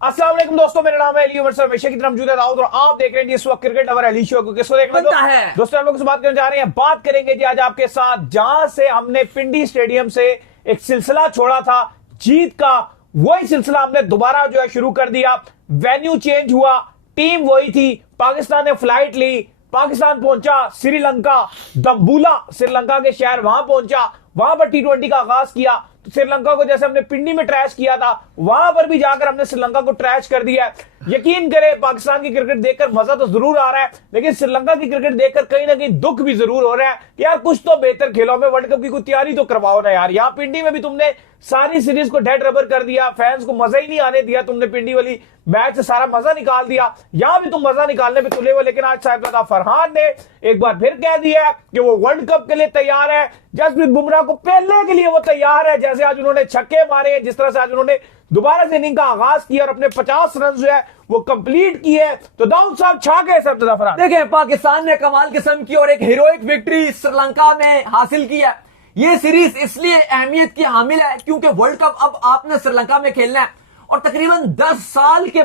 अस्सलाम वालेकुम दोस्तों, मेरा नाम है अली उमर सर, हमेशा की तरह मौजूद है दाऊद और आप देख रहे हैं इस वक्त क्रिकेट अवर अली शो को। किसको देखना है दोस्तों? हम लोग से बात करने जा रहे हैं, बात करेंगे जी आज आपके साथ जहां से हमने पिंडी स्टेडियम से एक सिलसिला छोड़ा था जीत का, वही सिलसिला हमने दोबारा जो है शुरू कर दिया। वेन्यू चेंज हुआ, टीम वही थी, पाकिस्तान ने फ्लाइट ली, पाकिस्तान पहुंचा श्रीलंका, दम्बूला श्रीलंका के शहर, वहां पहुंचा, वहां पर टी20 का आगाज किया। तो श्रीलंका को जैसे हमने पिंडी में ट्रैश किया था, वहां पर भी जाकर हमने श्रीलंका को ट्रैश कर दिया है। यकीन करें, पाकिस्तान की क्रिकेट देखकर मजा तो जरूर आ रहा है, लेकिन श्रीलंका की क्रिकेट देखकर कहीं ना कहीं दुख भी जरूर हो रहा है। यार कुछ तो बेहतर खेलो, में वर्ल्ड कप की कोई तैयारी तो करवाओ ना यार। यहाँ पिंडी में भी तुमने सारी सीरीज को डेड रबर कर दिया, फैंस को मजा ही नहीं आने दिया तुमने। पिंडी वाली मैच से सारा मजा निकाल दिया, यहां भी तुम मजा निकालने पे तुले हो। लेकिन आज साहिबजादा फरहान ने एक बार फिर कह दिया कि वो वर्ल्ड कप के लिए तैयार है, जसप्रीत बुमराह को पहले के लिए वो तैयार है। जैसे आज उन्होंने छक्के मारे, जिस तरह से आज उन्होंने दोबारा से इनिंग का आगाज किया और अपने 50 रन जो है वो कंप्लीट किए, तो दाऊद साहब छा गए साहिबजादा फरहान। देखें, पाकिस्तान ने कमाल किस्म की और एक हीरोइक विक्ट्री श्रीलंका में हासिल की है। ये सीरीज इसलिए अहमियत की हामिल है क्योंकि वर्ल्ड कप अब आपने श्रीलंका में खेलना है और तकरीबन 10 साल के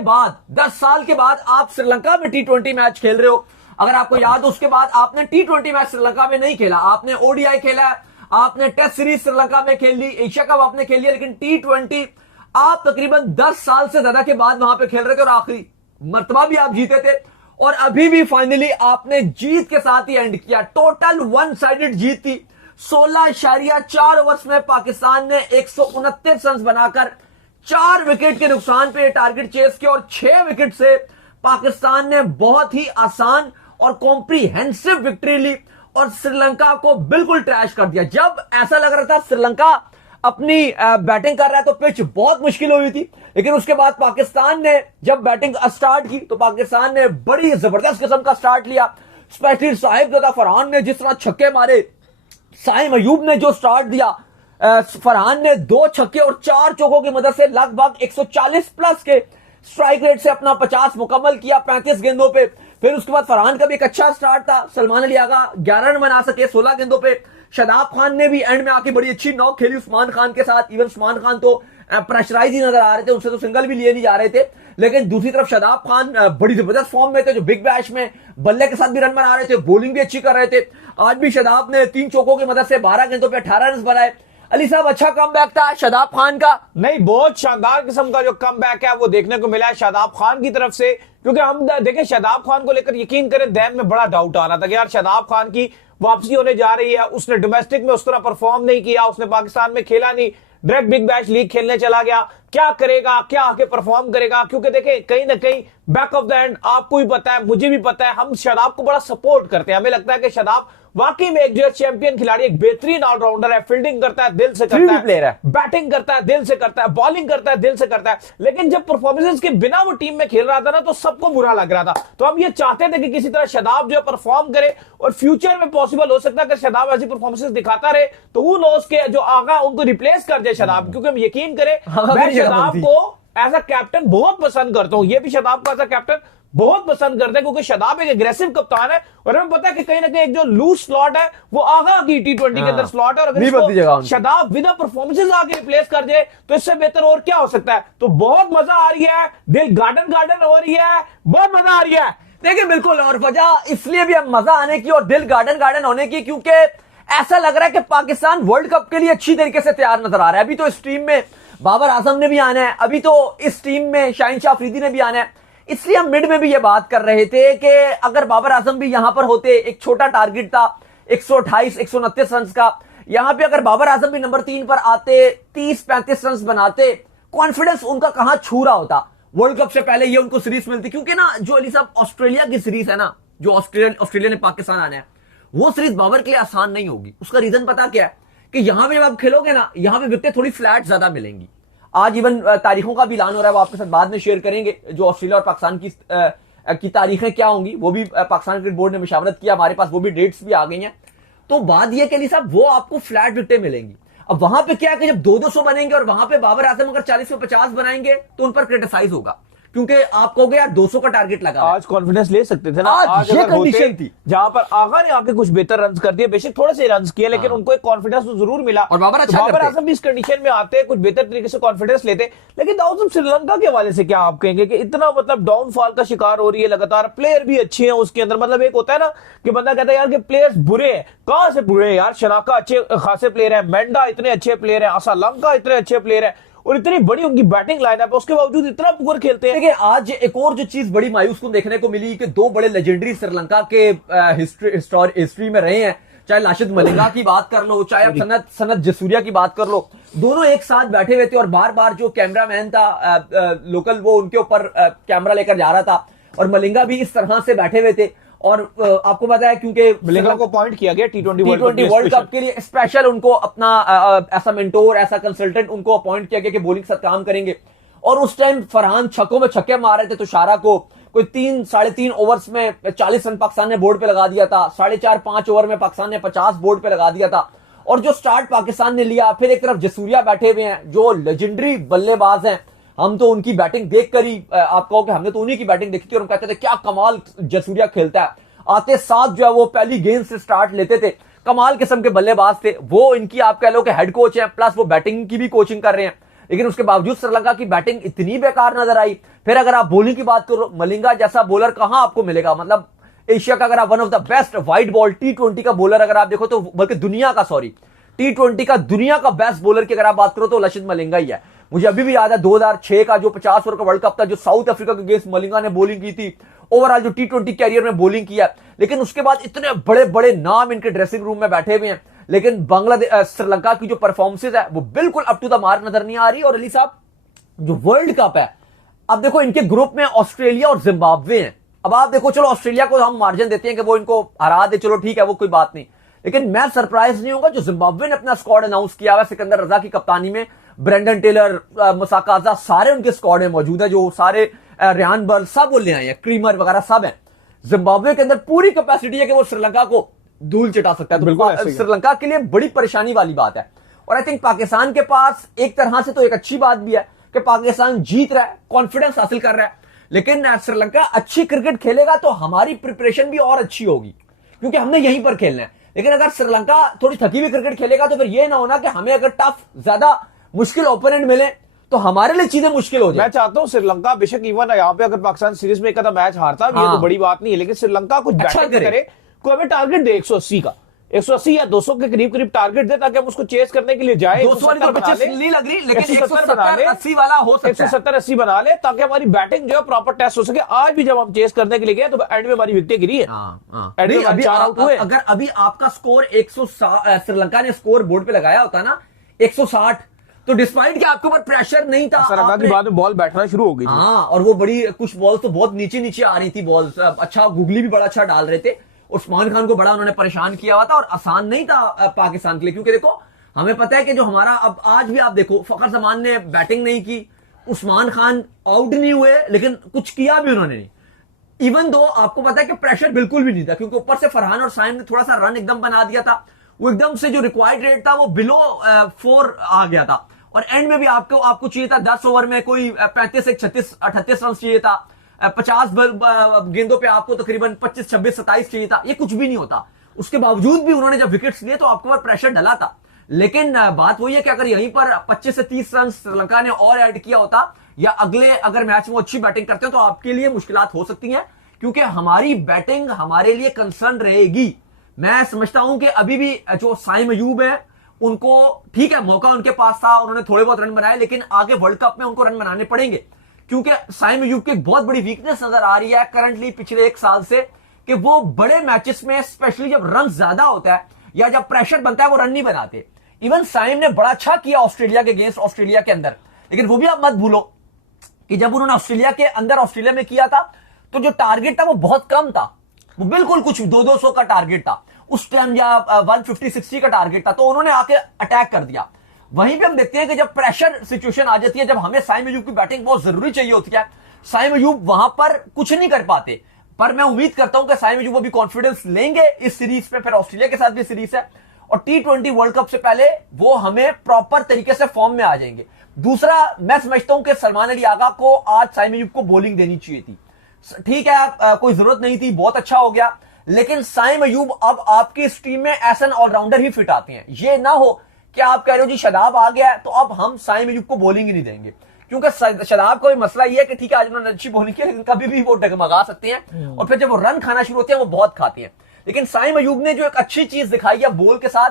बाद आप श्रीलंका में टी20 मैच खेल रहे हो। अगर आपको याद हो, उसके बाद आपने टी20 मैच श्रीलंका में नहीं खेला, आपने ओडीआई खेला है, आपने टेस्ट सीरीज श्रीलंका में खेल ली, एशिया कप आपने खेल लिया, लेकिन टी20 आप तकरीबन 10 साल से ज्यादा के बाद वहां पे खेल रहे थे और आखिरी मर्तबा भी आप जीते थे और अभी भी फाइनली आपने जीत के साथ ही एंड किया। टोटल वन साइडेड जीत थी। 16.4 ओवर्स में पाकिस्तान ने 129 रन बनाकर 4 विकेट के नुकसान पे टारगेट चेस किया और 6 विकेट से पाकिस्तान ने बहुत ही आसान और कॉम्प्रिहेंसिव विक्ट्री ली और श्रीलंका को बिल्कुल ट्रैश कर दिया। जब ऐसा लग रहा था श्रीलंका अपनी बैटिंग कर रहा है तो पिच बहुत मुश्किल हुई थी, लेकिन उसके बाद पाकिस्तान ने जब बैटिंग स्टार्ट की तो पाकिस्तान ने बड़ी जबरदस्त किस्म का स्टार्ट लिया। स्पेशली साहिबजादा फरहान ने जिस तरह छक्के मारे, साइम अयूब ने जो स्टार्ट दिया, फरहान ने 2 छक्के और 4 चौकों की मदद से लगभग 140 प्लस के स्ट्राइक रेट से अपना 50 मुकम्मल किया 35 गेंदों पे। फिर उसके बाद फरहान का भी एक अच्छा स्टार्ट था, सलमान अली आगा 11 रन बना सके 16 गेंदों पे। शादाब खान ने भी एंड में आके बड़ी अच्छी नॉक खेली उस्मान खान के साथ। इवन उस्मान खान तो प्रेशराइज ही नजर आ रहे थे, उनसे तो सिंगल भी लिए नहीं जा रहे थे, लेकिन दूसरी तरफ शादाब खान बड़ी जबरदस्त फॉर्म में थे, जो बिग बैश में बल्ले के साथ भी रन बना रहे थे, बॉलिंग भी अच्छी कर रहे थे। आज भी शादाब ने 3 चौकों की मदद से 12 गेंदों पे 18 रन बनाए। अली साहब, अच्छा कमबैक था शादाब खान का। नहीं, बहुत शानदार किस्म का जो कमबैक है वो देखने को मिला है शादाब खान की तरफ से, क्योंकि हम देखें शादाब खान को लेकर यकीन करें दैन में बड़ा डाउट आ रहा था कि यार शादाब खान की वापसी होने जा रही है। उसने डोमेस्टिक में उस तरह परफॉर्म नहीं किया, उसने पाकिस्तान में खेला नहीं, डायरेक्ट बिग बैश लीग खेलने चला गया। क्या करेगा, क्या आके परफॉर्म करेगा? क्योंकि देखें कहीं ना कहीं बैक ऑफ द एंड आपको भी पता है, मुझे भी पता है, हम शादाब को बड़ा सपोर्ट करते हैं। हमें लगता है कि शादाब वाकई में एक जो है चैंपियन खिलाड़ी, एक बेहतरीन ऑलराउंडर है, फील्डिंग करता है दिल से करता है, प्लेयर है, बैटिंग करता है दिल से करता है, बॉलिंग करता है दिल से करता है। लेकिन जब परफॉर्मेंस के बिना वो टीम में खेल रहा था ना, तो सबको बुरा लग रहा था। तो हम ये चाहते थे कि किसी तरह शादाब जो है परफॉर्म करे और फ्यूचर में पॉसिबल हो सकता है अगर शादाब ऐसी परफॉर्मेंस दिखाता रहे तो वो नोस के जो आगा उनको रिप्लेस कर दे शादाब। क्योंकि हम यकीन करें, मैं शादाब को एज अ कैप्टन बहुत पसंद करता हूं, ये भी शादाब को एज अ कैप्टन बहुत पसंद करते हैं, क्योंकि शादाब एक एग्रेसिव कप्तान है और हमें पता है कि कहीं ना कहीं एक जो लूज स्लॉट है वो आगा की टी20 के अंदर स्लॉट है, और अगर इसको शादाब विद परफॉर्मेंसेस आगे रिप्लेस कर दे तो इससे बेहतर और क्या हो सकता है। तो बहुत मजा आ रही है, दिल गार्डन गार्डन हो रही है, बहुत मजा आ रही है। देखिए बिल्कुल, और वजह इसलिए भी अब मजा आने की और दिल गार्डन गार्डन होने की क्योंकि ऐसा लग रहा है कि पाकिस्तान वर्ल्ड कप के लिए अच्छी तरीके से तैयार नजर आ रहा है। अभी तो इस टीम में बाबर आजम ने भी आना है, अभी तो इस टीम में शाहीन शाह अफरीदी ने भी आना है। इसलिए हम मिड में भी ये बात कर रहे थे कि अगर बाबर आजम भी यहां पर होते, एक छोटा टारगेट था 128-129 रन का, यहां पे अगर बाबर आजम भी नंबर 3 पर आते, 30-35 रन बनाते, कॉन्फिडेंस उनका कहां छू रहा होता। वर्ल्ड कप से पहले ये उनको सीरीज मिलती, क्योंकि ना जो अली साहब ऑस्ट्रेलिया की सीरीज है ना, जो ऑस्ट्रेलिया ने पाकिस्तान आना है, वो सीरीज बाबर के लिए आसान नहीं होगी। उसका रीजन पता क्या है कि यहां पे जब आप खेलोगे ना, यहां पे विकेटें थोड़ी फ्लैट ज्यादा मिलेंगी। आज इवन तारीखों का भी ऐलान हो रहा है, वो आपके साथ बाद में शेयर करेंगे, जो ऑस्ट्रेलिया और पाकिस्तान की तारीखें क्या होंगी, वो भी पाकिस्तान क्रिकेट बोर्ड ने मशावरत किया, हमारे पास वो भी डेट्स भी आ गई हैं। तो बात यह कि साहब वो आपको फ्लैट विकेटें मिलेंगी। अब वहां पे क्या है कि जब 200 बनेंगे और वहां पे बाबर आजम अगर 40 में 50 बनाएंगे तो उन पर क्रिटिसाइज होगा क्योंकि आप कहोगे यार 200 का टारगेट लगा, आज कॉन्फिडेंस ले सकते थे ना, आज ये कंडीशन थी जहां पर आगा ने आके कुछ बेहतर रन कर दिए, बेशक थोड़े से रन किए, लेकिन उनको एक कॉन्फिडेंस तो जरूर मिला। और बाबर अच्छा बाबर आजम भी इस कंडीशन में आते, कुछ बेहतर तरीके से कॉन्फिडेंस लेते। लेकिन दाऊद साहब, श्रीलंका के हवाले से क्या आप कहेंगे कि इतना मतलब डाउनफॉल का शिकार हो रही है लगातार? प्लेयर भी अच्छे हैं उसके अंदर, मतलब एक होता है ना कि बंदा कहता है यार कि प्लेयर्स बुरे हैं, कहां से बुरे हैं यार? शनाका अच्छे खासे प्लेयर है, मेंडा इतने अच्छे प्लेयर है, आसालंका इतने अच्छे प्लेयर है, और इतनी बड़ी उनकी बैटिंग लाइनअप है, उसके बावजूद इतना पुअर खेलते हैं। देखिए आज एक और जो चीज बड़ी मायूस को देखने को मिली कि दो बड़े लेजेंडरी श्रीलंका के हिस्ट्री में रहे हैं, चाहे लाशिद मलिंगा की बात कर लो, चाहे आप सनत जसूरिया की बात कर लो, दोनों एक साथ बैठे हुए थे और बार बार जो कैमरामैन था लोकल वो उनके ऊपर कैमरा लेकर जा रहा था, और मलिंगा भी इस तरह से बैठे हुए थे। और आपको पता है क्योंकि मलिंगा को अपॉइंट किया गया T20 वर्ल्ड कप के लिए स्पेशल उनको अपना ऐसा मेंटोर, ऐसा कंसल्टेंट उनको अपॉइंट किया गया कि बॉलिंग के साथ काम करेंगे। और उस टाइम फरहान छक्कों में छक्के मार रहे थे, तो शारा को कोई 3-3.5 ओवर्स में 40 रन पाकिस्तान ने बोर्ड पे लगा दिया था, 4.5-5 ओवर में पाकिस्तान ने 50 बोर्ड पे लगा दिया था। और जो स्टार्ट पाकिस्तान ने लिया, फिर एक तरफ जसूरिया बैठे हुए हैं जो लेजेंडरी बल्लेबाज हैं, हम तो उनकी बैटिंग देखकर ही आप कहो कि हमने तो उन्हीं की बैटिंग देखी थी और हम कहते थे क्या कमाल जसूरिया खेलता है। आते साथ जो है वो पहली गेंद से स्टार्ट लेते थे, कमाल किस्म के बल्लेबाज थे वो। इनकी आप कह लो कि हेड कोच है, प्लस वो बैटिंग की भी कोचिंग कर रहे हैं, लेकिन उसके बावजूद श्रीलंका की बैटिंग इतनी बेकार नजर आई। फिर अगर आप बॉलिंग की बात करो, मलिंगा जैसा बॉलर कहां आपको मिलेगा, मतलब एशिया का अगर आप one of the best wide ball T20 का बॉलर अगर आप देखो तो, बल्कि दुनिया का T20 का दुनिया का बेस्ट बॉलर की अगर आप बात करो तो लाशिद मलिंगा ही है। मुझे अभी भी याद है 2006 का जो 50 ओवर का वर्ल्ड कप था, जो साउथ अफ्रीका के अगेंस्ट मलिंगा ने बॉलिंग की थी, ओवरऑल जो T20 कैरियर में बॉलिंग किया। लेकिन उसके बाद इतने बड़े बड़े नाम इनके ड्रेसिंग रूम में बैठे हुए हैं, लेकिन बांग्लादेश श्रीलंका की जो परफॉर्मेंसेज है वो बिल्कुल अप टू द मार्क नजर नहीं आ रही। और अली साहब जो वर्ल्ड कप है, अब देखो इनके ग्रुप में ऑस्ट्रेलिया और जिम्बाब्वे हैं। अब आप देखो, चलो ऑस्ट्रेलिया को हम मार्जिन देते हैं कि वो इनको हरा दे, चलो ठीक है वो कोई बात नहीं, लेकिन मैं सरप्राइज नहीं होगा जो जिम्बाब्वे ने अपना स्क्वाड अनाउंस किया हुआ सिकंदर रजा की कप्तानी में, ब्रेंडन टेलर, मसाकाजा, सारे उनके स्क्वाड में मौजूद है, जो सारे रियान बर्ल सब वो ले आए हैं, क्रीमर वगैरह सब है। जिम्बाब्वे के अंदर पूरी कैपेसिटी है कि वो श्रीलंका को धूल चटा सकता है, तो श्रीलंका के लिए बड़ी परेशानी वाली बात है। और आई थिंक पाकिस्तान के पास एक तरह से तो एक अच्छी बात भी है कि पाकिस्तान जीत रहा है, कॉन्फिडेंस हासिल कर रहा है, लेकिन श्रीलंका अच्छी क्रिकेट खेलेगा तो हमारी प्रिपरेशन भी और अच्छी होगी, क्योंकि हमने यहीं पर खेलना है। लेकिन अगर श्रीलंका थोड़ी थकी हुई क्रिकेट खेलेगा तो फिर यह ना होना कि हमें अगर टफ ज्यादा मुश्किल ओपोनेंट मिले तो हमारे लिए चीजें मुश्किल हो जाए। मैं चाहता हूं श्रीलंका बेशक इवन यहाँ पे अगर पाकिस्तान सीरीज में एक आधा मैच हारता है, ये तो बड़ी बात नहीं है, लेकिन श्रीलंका कुछ बैटिंग करे, कोई हमें टारगेट दे 180 का, 180 या 200 के करीब करीब टारगेट दे, ताकि हम उसको चेस करने के लिए जाए। 200 वाली तो 25 नहीं लग रही, लेकिन 170-80 वाला हो सकता है, 170-80 बना ले, ताकि हमारी बैटिंग जो है प्रॉपर टेस्ट हो सके। आज भी जब हम चेस करने के लिए गए तो एंड में हमारी विकेटें गिरी है, एंड में अभी 4 आउट हुए। अगर अभी आपका स्कोर 160 श्रीलंका ने स्कोर बोर्ड पे लगाया होता ना 160, तो डिस्पाइट कि आपके ऊपर प्रेशर नहीं था, की बाद में बॉल बैठना शुरू हो गई। हाँ, और वो बड़ी कुछ बॉल तो बहुत नीचे नीचे आ रही थी बॉल, अच्छा गुगली भी बड़ा अच्छा डाल रहे थे, उस्मान खान को बड़ा उन्होंने परेशान किया हुआ था, और आसान नहीं था पाकिस्तान के लिए, क्योंकि देखो हमें पता है कि जो हमारा अब आज भी आप देखो फखर जमान ने बैटिंग नहीं की, उस्मान खान आउट नहीं हुए, लेकिन कुछ किया भी उन्होंने नहीं। इवन दो आपको पता है कि प्रेशर बिल्कुल भी नहीं था, क्योंकि ऊपर से फरहान और साइम ने थोड़ा सा रन एकदम बना दिया था, वो एकदम से जो रिक्वायर्ड रेट था वो बिलो 4 आ गया था। और एंड में भी आपको चाहिए था 10 ओवर में कोई 35 से 36 38 रन चाहिए था, 50 गेंदों पे आपको तकरीबन 25 26 27 चाहिए था, ये कुछ भी नहीं होता। उसके बावजूद भी उन्होंने जब विकेट्स लिए तो आपके ऊपर प्रेशर डला था। लेकिन बात वही है कि अगर यहीं पर 25 से 30 रन श्रीलंका ने और ऐड किया होता, या अगले अगर मैच में अच्छी बैटिंग करते हो तो आपके लिए मुश्किलात हो सकती हैं, क्योंकि हमारी बैटिंग हमारे लिए कंसर्न रहेगी। मैं समझता हूं कि अभी भी जो साइम अयूब है उनको ठीक है, मौका उनके पास था, उन्होंने थोड़े बहुत रन बनाए, लेकिन आगे वर्ल्ड कप में उनको रन बनाने पड़ेंगे, क्योंकि साइम अयूब की एक बहुत बड़ी वीकनेस नजर आ रही है करंटली पिछले 1 साल से, कि वो बड़े मैचेस में स्पेशली जब रन ज्यादा होता है या जब प्रेशर बनता है वो रन नहीं बनाते। इवन साइम ने बड़ा अच्छा किया ऑस्ट्रेलिया के अगेंस्ट, ऑस्ट्रेलिया के अंदर, लेकिन वो भी आप मत भूलो कि जब उन्होंने ऑस्ट्रेलिया के अंदर ऑस्ट्रेलिया में किया था तो जो टारगेट था वो बहुत कम था, वो बिल्कुल कुछ 200 का टारगेट था उस टाइम, या 150-60 का टारगेट था, तो उन्होंने आके अटैक कर दिया। वहीं पे हम देखते हैं कि जब प्रेशर सिचुएशन आ जाती है, जब हमें साइम अयूब की बैटिंग बहुत जरूरी चाहिए होती है, साइम अयूब वहां पर कुछ नहीं कर पाते। पर मैं उम्मीद करता हूं कि साइम अयूब अभी कॉन्फिडेंस लेंगे इस सीरीज पे, फिर ऑस्ट्रेलिया के साथ भी सीरीज है, और T20 वर्ल्ड कप से पहले वो हमें प्रॉपर तरीके से फॉर्म में आ जाएंगे। दूसरा, मैं समझता हूं कि सलमान अली आगा को आज साइम अयूब को बॉलिंग देनी चाहिए थी। ठीक है, कोई जरूरत नहीं थी, बहुत अच्छा हो गया, लेकिन साइम अयूब अब आपकी इस टीम में ऐसा ऑलराउंडर ही फिट आते हैं। ये ना हो कि आप कह रहे हो जी शादाब आ गया है तो अब हम साइम अयूब को बॉलिंग ही नहीं देंगे, क्योंकि शादाब का भी मसला ये है कि ठीक है आज उन्होंने अच्छी बॉलिंग की, लेकिन कभी भी वो डगमगा सकते हैं और फिर जब वो रन खाना शुरू होते हैं वो बहुत खाते हैं। लेकिन साइम अयूब ने जो एक अच्छी चीज दिखाई है बॉल के साथ,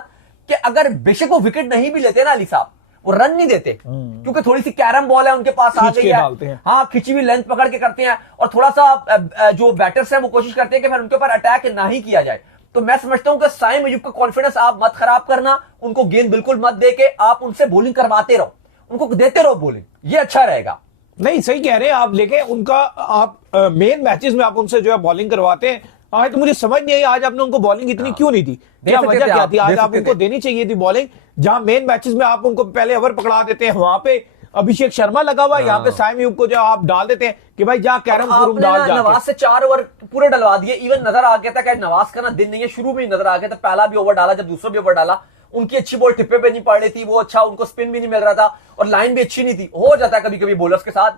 कि अगर बेशक वो विकेट नहीं भी लेते ना अली साहब, वो रन नहीं देते, क्योंकि थोड़ी सी कैरम बॉल है उनके पास, आ गई है, हाँ खिंची हुई लेंथ पकड़ के करते हैं, और थोड़ा सा जो बैटर्स हैं वो कोशिश करते हैं कि फिर उनके ऊपर अटैक ना ही किया जाए। तो मैं समझता हूं कि साइम अयूब का कॉन्फिडेंस आप मत खराब करना, उनको गेंद बिल्कुल मत देके आप उनसे बॉलिंग करवाते रहो, उनको देते रहो बॉलिंग, ये अच्छा रहेगा। नहीं सही कह रहे हैं आप, लेके उनका आप मेन मैचेस में आप उनसे जो है बॉलिंग करवाते हैं। आज तो मुझे समझ नहीं आई आज आपने उनको बॉलिंग इतनी क्यों नहीं दी, क्या वजह क्या थी? आज आप उनको देनी चाहिए थी बॉलिंग, जहां मेन मैचेस में आप उनको पहले ओवर पकड़ा देते हैं, वहां पे अभिषेक शर्मा लगा हुआ है, यहाँ पे साइम अयूब को जो आप डाल देते हैं कि भाई जा कैरम डाल जाके। नवाज से 4 ओवर पूरे डलवा दिए, इवन नजर आ गया था कि नवाज का ना दिन नहीं है, शुरू में ही नजर आ गया था, पहला भी ओवर डाला, जब दूसरा भी ओवर डाला उनकी अच्छी बॉल टिप्पे पे नहीं पड़ रही थी, वो अच्छा उनको स्पिन भी नहीं मिल रहा था और लाइन भी अच्छी नहीं थी। हो जाता है कभी कभी बॉलर्स के साथ,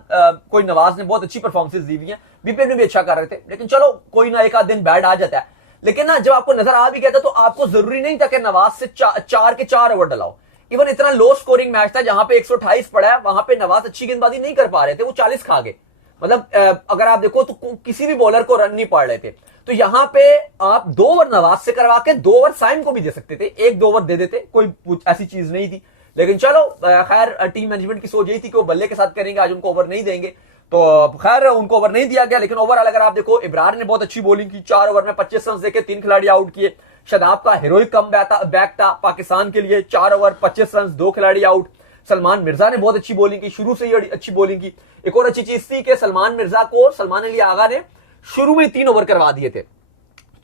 कोई नवाज ने बहुत अच्छी परफॉर्मेंस दी हुई है, बीपीएल में भी अच्छा कर रहे थे, लेकिन चलो कोई ना एक आध दिन बैड आ जाता है। लेकिन ना जब आपको नजर आ भी गया था तो आपको जरूरी नहीं था कि नवाज से 4 के 4 ओवर डलाओ। इवन इतना लो स्कोरिंग मैच था जहां पे 128 पड़ा है, वहां पे नवाज अच्छी गेंदबाजी नहीं कर पा रहे थे, वो 40 खा गए। मतलब अगर आप देखो तो किसी भी बॉलर को रन नहीं पड़ रहे थे, तो यहां पे आप 2 ओवर नवाज से करवा के 2 ओवर साइम को भी दे सकते थे, 1-2 ओवर दे देते, कोई ऐसी चीज नहीं थी। लेकिन चलो खैर टीम मैनेजमेंट की सोच यही थी कि वो बल्ले के साथ करेंगे, आज उनको ओवर नहीं देंगे, तो खैर उनको ओवर नहीं दिया गया। लेकिन ओवरऑल अगर आप देखो, इब्रार ने बहुत अच्छी बॉलिंग की, 4 ओवर में 25 रन देके 3 खिलाड़ी आउट किए। शादाब का हीरोइक कम बैक था पाकिस्तान के लिए, 4 ओवर 25 रन 2 खिलाड़ी आउट। सलमान मिर्जा ने बहुत अच्छी बॉलिंग की, शुरू से ही अच्छी बॉलिंग की। एक और अच्छी चीज थी कि सलमान मिर्जा को सलमान अली आगा ने शुरू में 3 ओवर करवा दिए थे,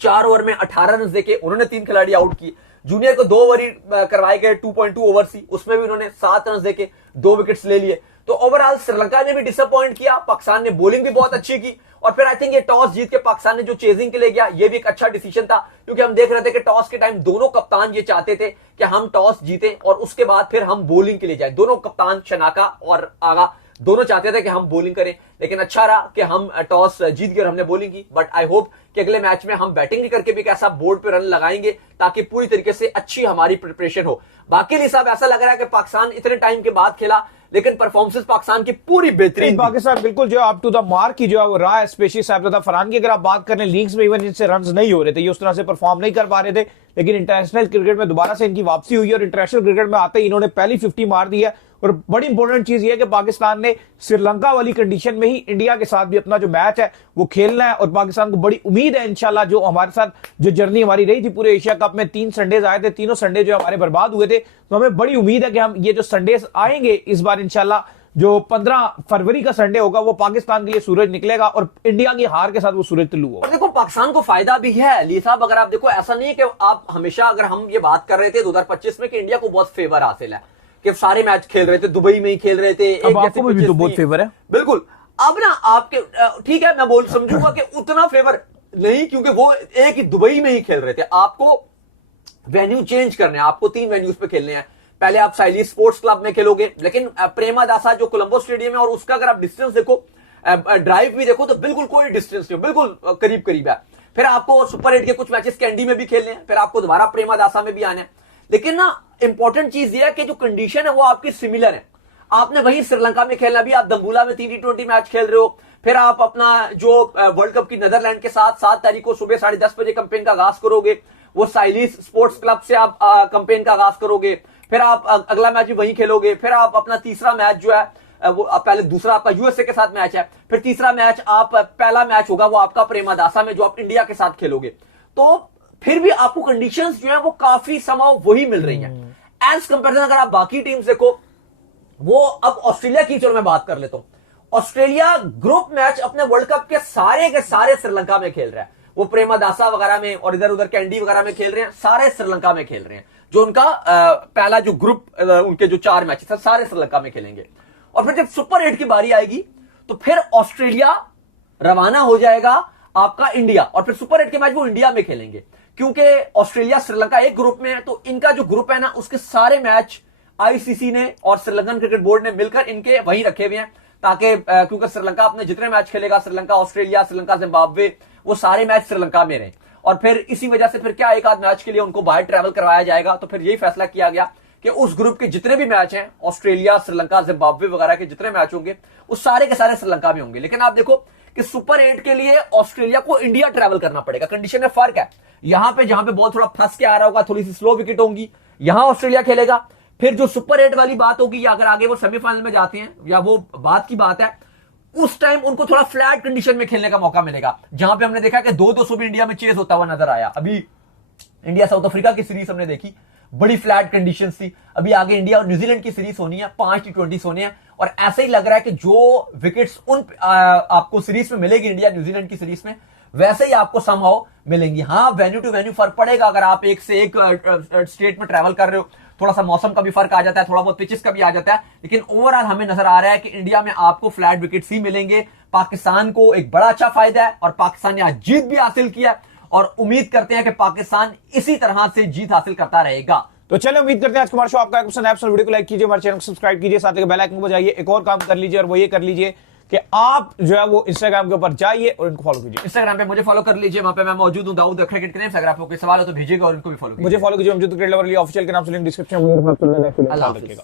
4 ओवर में 18 रन देके उन्होंने 3 खिलाड़ी आउट किए। जूनियर को 2 ओवर ही करवाए गए, 2.2 ओवर थी, उसमें भी उन्होंने 7 रन देके 2 विकेट्स ले लिए। तो ओवरऑल श्रीलंका ने भी डिसअपॉइंट किया, पाकिस्तान ने बॉलिंग भी बहुत अच्छी की, और फिर आई थिंक ये टॉस जीत के पाकिस्तान ने जो चेजिंग के लिए गया, ये भी एक अच्छा डिसीजन था, क्योंकि हम देख रहे थे कि टॉस के टाइम दोनों कप्तान ये चाहते थे कि हम टॉस जीते और उसके बाद फिर हम बॉलिंग के लिए जाए। दोनों कप्तान शनाका और आगा दोनों चाहते थे कि हम बॉलिंग करें, लेकिन अच्छा रहा कि हम टॉस जीत गए और हमने बॉलिंग की। बट आई होप कि अगले मैच में हम बैटिंग करके भी एक ऐसा बोर्ड पे रन लगाएंगे ताकि पूरी तरीके से अच्छी हमारी प्रिपरेशन हो। बाकी लिए साहब ऐसा लग रहा है कि पाकिस्तान इतने टाइम के बाद खेला, लेकिन परफॉर्मेंस पाकिस्तान की पूरी बेहतरीन, पाकिस्तान बिल्कुल जो अप टू द मार्क की जो रहा है, स्पेशली साहब फरहान की अगर आप बात करें, लीग्स में इवन इनसे रन नहीं हो रहे थे, ये उस तरह से परफॉर्म नहीं कर पा रहे थे, लेकिन इंटरनेशनल क्रिकेट में दोबारा से इनकी वापसी हुई और इंटरनेशनल क्रिकेट में आते ही इन्होंने पहली 50 मार दी है। और बड़ी इंपॉर्टेंट चीज ये है कि पाकिस्तान ने श्रीलंका वाली कंडीशन में ही इंडिया के साथ भी अपना जो मैच है वो खेलना है, और पाकिस्तान को बड़ी उम्मीद है इंशाल्लाह, जो हमारे साथ जो जर्नी हमारी रही थी पूरे एशिया कप में, 3 संडेज आए थे, तीनों संडे जो हमारे बर्बाद हुए थे, तो हमें बड़ी उम्मीद है कि हम ये जो संडेज आएंगे इस बार इंशाल्लाह, जो 15 फरवरी का संडे होगा वो पाकिस्तान के लिए सूरज निकलेगा और इंडिया की हार के साथ वो सूरज तिल्लू होगा। और देखो पाकिस्तान को फायदा भी है ली साहब, अगर आप देखो ऐसा नहीं है कि आप हमेशा, अगर हम ये बात कर रहे थे 2025 में कि इंडिया को बहुत फेवर हासिल है कि सारे मैच खेल रहे थे, दुबई में ही खेल रहे थे, अब आपको भी तो बहुत फेवर है। बिल्कुल, अब ना आपके ठीक है, मैं बोल समझूंगा कि उतना फेवर नहीं, क्योंकि वो एक ही दुबई में ही खेल रहे थे। आपको वेन्यू चेंज करने हैं, आपको 3 वेन्यूज पे खेलने हैं। पहले आप साइली स्पोर्ट्स क्लब में खेलोगे, लेकिन प्रेमादासा जो कोलंबो स्टेडियम है और उसका अगर आप डिस्टेंस देखो, ड्राइव भी देखो, तो बिल्कुल कोई डिस्टेंस नहीं, बिल्कुल करीब करीब है। फिर आपको सुपर 8 के कुछ मैचेस कैंडी में भी खेलने हैं, फिर आपको दोबारा प्रेमादासा में भी आने हैं। लेकिन ना इंपॉर्टेंट चीज ये है कि जो कंडीशन है वो आपकी सिमिलर है। आपने वही श्रीलंका में खेलना, भी आप दंबुला में 3T20 मैच खेल रहे हो, फिर आप अपना जो वर्ल्ड कप की नीदरलैंड के साथ 7 तारीख को सुबह 10:30 बजे कैंपेन का आगाज करोगे, वो साइलिस स्पोर्ट्स क्लब से आप कैंपेन का आगाज करोगे, फिर आप अगला मैच भी वहीं खेलोगे, फिर आप अपना तीसरा मैच जो है वो पहले दूसरा आपका यूएसए के साथ मैच है, फिर तीसरा मैच आप पहला मैच होगा वो आपका प्रेमादासा में जो आप इंडिया के साथ खेलोगे। तो फिर भी आपको कंडीशंस जो है वो काफी समाव वही मिल रही हैं एज कंपेरिजन। अगर आप बाकी टीम्स देखो, वो अब ऑस्ट्रेलिया की चलो मैं बात कर लेता हूं, ऑस्ट्रेलिया ग्रुप मैच अपने वर्ल्ड कप के सारे श्रीलंका में खेल रहा है, वो प्रेमादासा वगैरह में और इधर उधर कैंडी वगैरह में खेल रहे हैं, सारे श्रीलंका में खेल रहे हैं। जो उनका पहला जो ग्रुप उनके जो 4 मैचेस है सारे श्रीलंका में खेलेंगे। और फिर जब सुपर 8 की बारी आएगी तो फिर ऑस्ट्रेलिया रवाना हो जाएगा आपका इंडिया, और फिर सुपर 8 के मैच वो इंडिया में खेलेंगे, क्योंकि ऑस्ट्रेलिया श्रीलंका एक ग्रुप में है, तो इनका जो ग्रुप है ना उसके सारे मैच आईसीसी ने और श्रीलंकन क्रिकेट बोर्ड ने मिलकर इनके वहीं रखे हुए हैं, ताकि क्योंकि श्रीलंका अपने जितने मैच खेलेगा, श्रीलंका ऑस्ट्रेलिया, श्रीलंका जिम्बाब्वे, वो सारे मैच श्रीलंका में रहे। और फिर इसी वजह से फिर क्या एक आध मैच के लिए उनको बाहर ट्रैवल करवाया जाएगा। तो फिर यही फैसला किया गया कि उस ग्रुप के जितने भी मैच हैं, ऑस्ट्रेलिया, श्रीलंका, जिम्बाब्वे वगैरह के जितने मैच होंगे, वो सारे के सारे श्रीलंका में होंगे। लेकिन आप देखो कि सुपर 8 के लिए ऑस्ट्रेलिया को इंडिया ट्रैवल करना पड़ेगा। कंडीशन में फर्क है, यहां पे जहां पे बॉल थोड़ा फंस के आ रहा होगा, थोड़ी सी स्लो विकेट होंगी, यहां ऑस्ट्रेलिया खेलेगा। फिर जो सुपर 8 वाली बात होगी, या अगर आगे वो सेमीफाइनल में जाते हैं, या वो बात की बात है, उस टाइम उनको थोड़ा फ्लैट कंडीशन में खेलने का मौका मिलेगा, जहां पे हमने देखा कि 200 भी इंडिया में चेज होता हुआ नजर आया। अभी इंडिया साउथ अफ्रीका की सीरीज हमने देखी, बड़ी फ्लैट कंडीशंस थी। अभी आगे इंडिया और न्यूजीलैंड की सीरीज होनी है, 5 T20 होने हैं, और ऐसे ही लग रहा है कि जो विकेट्स आपको सीरीज में मिलेगी इंडिया न्यूजीलैंड की सीरीज में, वैसे ही आपको समहाउ मिलेंगी। हाँ, वेन्यू टू वेन्यू फर्क पड़ेगा, अगर आप एक से एक स्टेट में ट्रैवल कर रहे हो, थोड़ा सा मौसम का भी फर्क आ जाता है, थोड़ा बहुत पिचेस का भी आ जाता है, लेकिन ओवरऑल हमें नजर आ रहा है कि इंडिया में आपको फ्लैट विकेट्स ही मिलेंगे। पाकिस्तान को एक बड़ा अच्छा फायदा है, और पाकिस्तान ने आज जीत भी हासिल किया, और उम्मीद करते हैं कि पाकिस्तान इसी तरह से जीत हासिल करता रहेगा। तो चलिए, उम्मीद करते हैं आज का हमारा शो आपका पसंद आया। वीडियो को लाइक कीजिए, हमारे चैनल को सब्सक्राइब कीजिए, साथ ही बेल आइकन को बजाइए। एक और काम कर लीजिए, और वो ये कर लीजिए कि आप जो है वो इंस्टाग्राम के ऊपर जाइए और इनको फॉलो कीजिए। इंस्टाग्राम पे मुझे फॉलो कर लीजिए, वहां पे मैं मौजूद हूं, दाऊद क्रिकेट के नेम से। अगर आपको कोई सवाल हो तो भेजिएगा, और इनको भी फॉलो कीजिए। मुझे फॉलो कीजिए, ऑफिशियल के नाम से लिंक डिस्क्रिप्शन में।